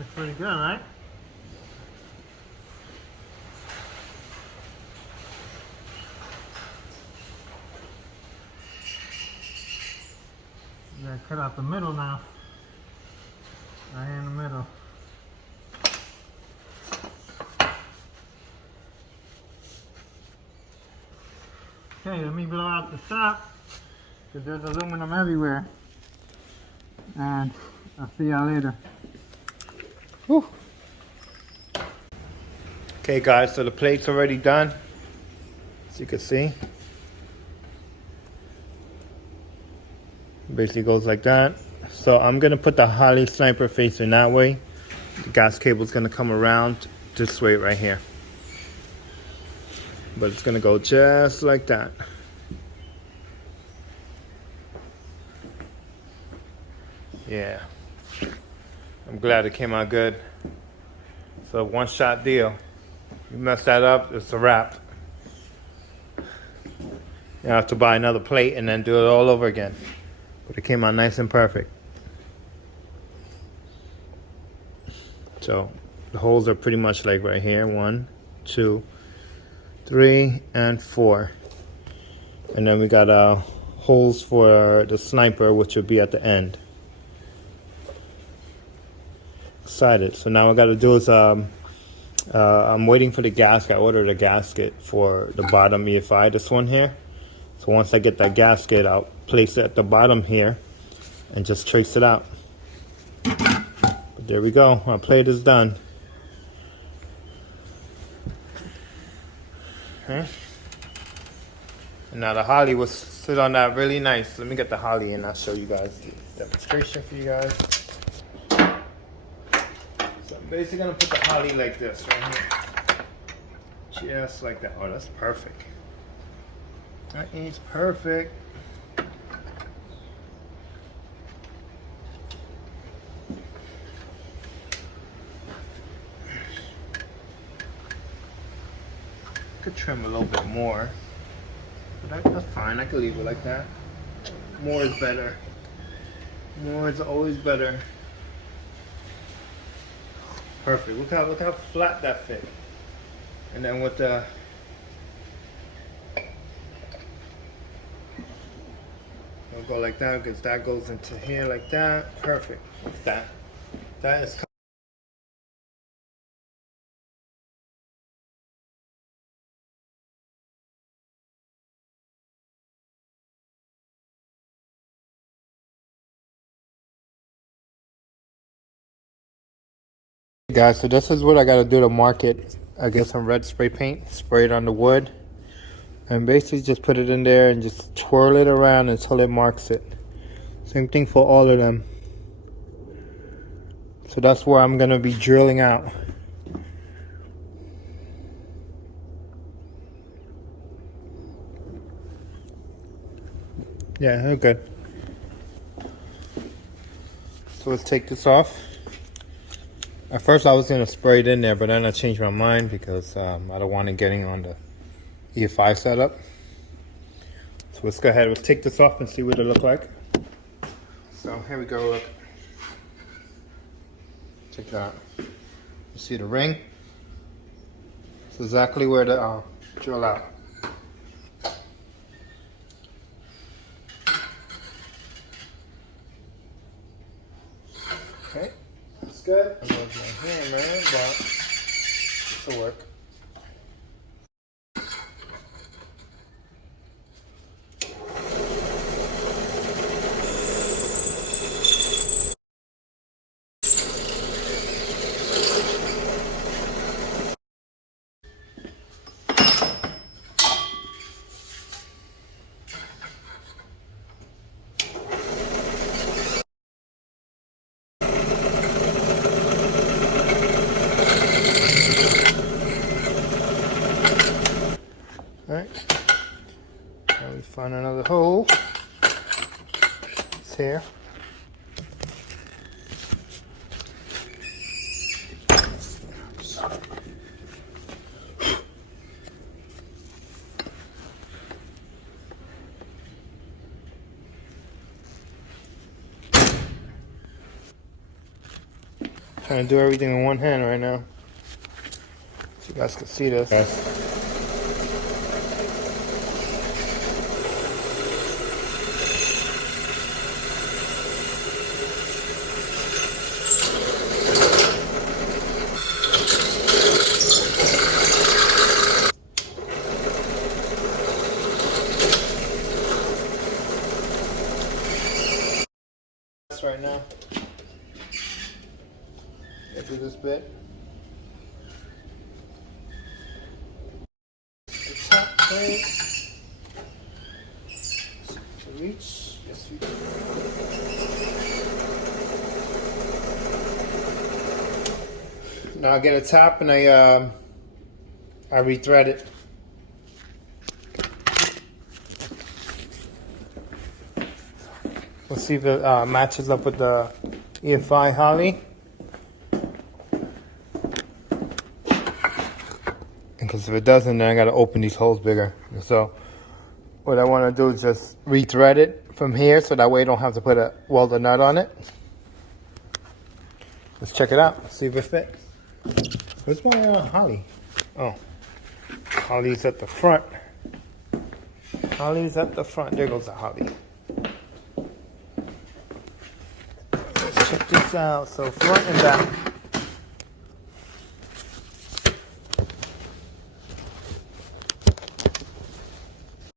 Looks pretty good, right? You gotta cut out the middle now. Right in the middle. Okay, let me blow out the top, because there's aluminum everywhere. And I'll see y'all later. Whew. Okay guys, so the plate's already done. As you can see. Basically goes like that. So I'm gonna put the Holly Sniper facing that way. The gas cable's gonna come around this way right here. But it's gonna go just like that. Yeah. I'm glad it came out good. So one shot deal. You mess that up, it's a wrap. You have to buy another plate and then do it all over again. But it came out nice and perfect. So the holes are pretty much like right here. 1, 2, 3, and 4. And then we got holes for the sniper, which will be at the end. Excited. So now what I got to do is I'm waiting for the gasket. I ordered a gasket for the bottom EFI, this one here. So once I get that gasket, I'll place it at the bottom here and just trace it out. But there we go. Our plate is done. Okay. And now the Holley will sit on that really nice. Let me get the Holley and I'll show you guys the demonstration for you guys. So I'm basically gonna put the Holley like this right here. Just like that. Oh, that's perfect. That is perfect. Could trim a little bit more, but that's fine. I could leave it like that. More is better. More is always better. Perfect. Look how flat that fit. And then with the we'll go like that because that goes into here like that. Perfect. That is. Guys, so this is what I gotta do to mark it. I get some red spray paint, spray it on the wood, and basically just put it in there and just twirl it around until it marks it. Same thing for all of them. So that's where I'm gonna be drilling out. Yeah, they're good. So let's take this off. At first I was gonna spray it in there, but then I changed my mind because I don't want it getting on the EFI setup. So let's go ahead, let's take this off and see what it looks like. So here we go, look. Check that out. You see the ring? It's exactly where the drill out. Okay, that's good. I'm going to my hand, man, but this will work. Alright, now we find another hole. It's here. Trying to do everything in one hand right now. So you guys can see this. Yes. Right now, I do this bit. The top plate. Reach. Yes, we do. Now I get a top and I rethread it. Let's see if it matches up with the EFI Holley. Because if it doesn't, then I got to open these holes bigger. So what I want to do is just rethread it from here, so that way I don't have to put a welder nut on it. Let's check it out. See if it fits. Where's my Holley? Oh, Holley's at the front. Holley's at the front. There goes the Holley. Check this out. So front and back.